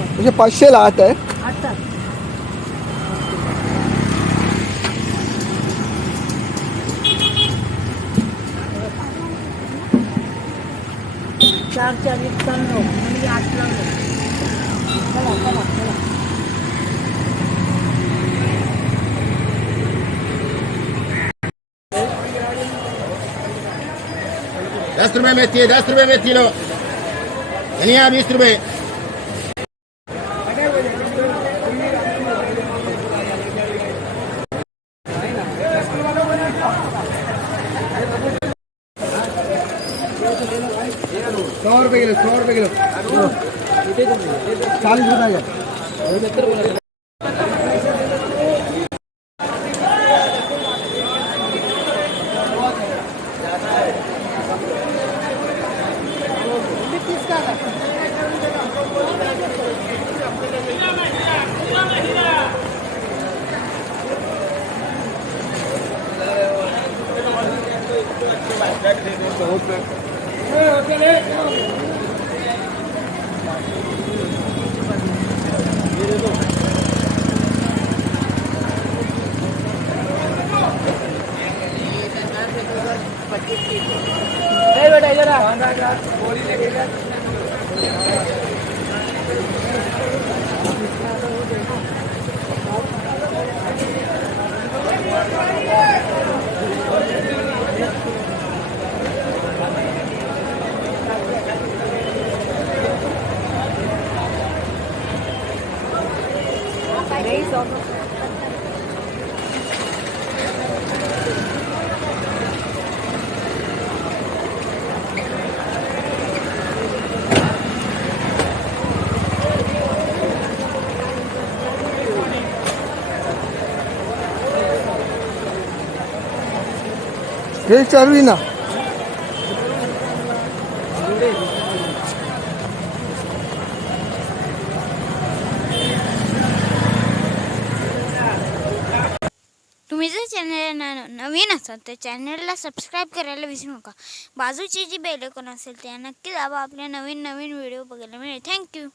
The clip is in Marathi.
म्हणजे 500 ला आत आहे. आता चार 91 म्हणजे 8 लावलं. चला चला चला. 10 रुपये मेथी है, 10 रुपये मेथी लो। धनिया 20 रुपये। ₹100 किलो, ₹100 किलो, 40 रुपये. रेल चालू आहे ना. तुम्ही जर चॅनल नवीन असाल तर चॅनलला सबस्क्राईब करायला विसरू नका. बाजूची जी बेल आयकॉन असेल त्या नक्की दाबा. आपल्या नवीन व्हिडिओ बघायला मिळेल. थँक्यू.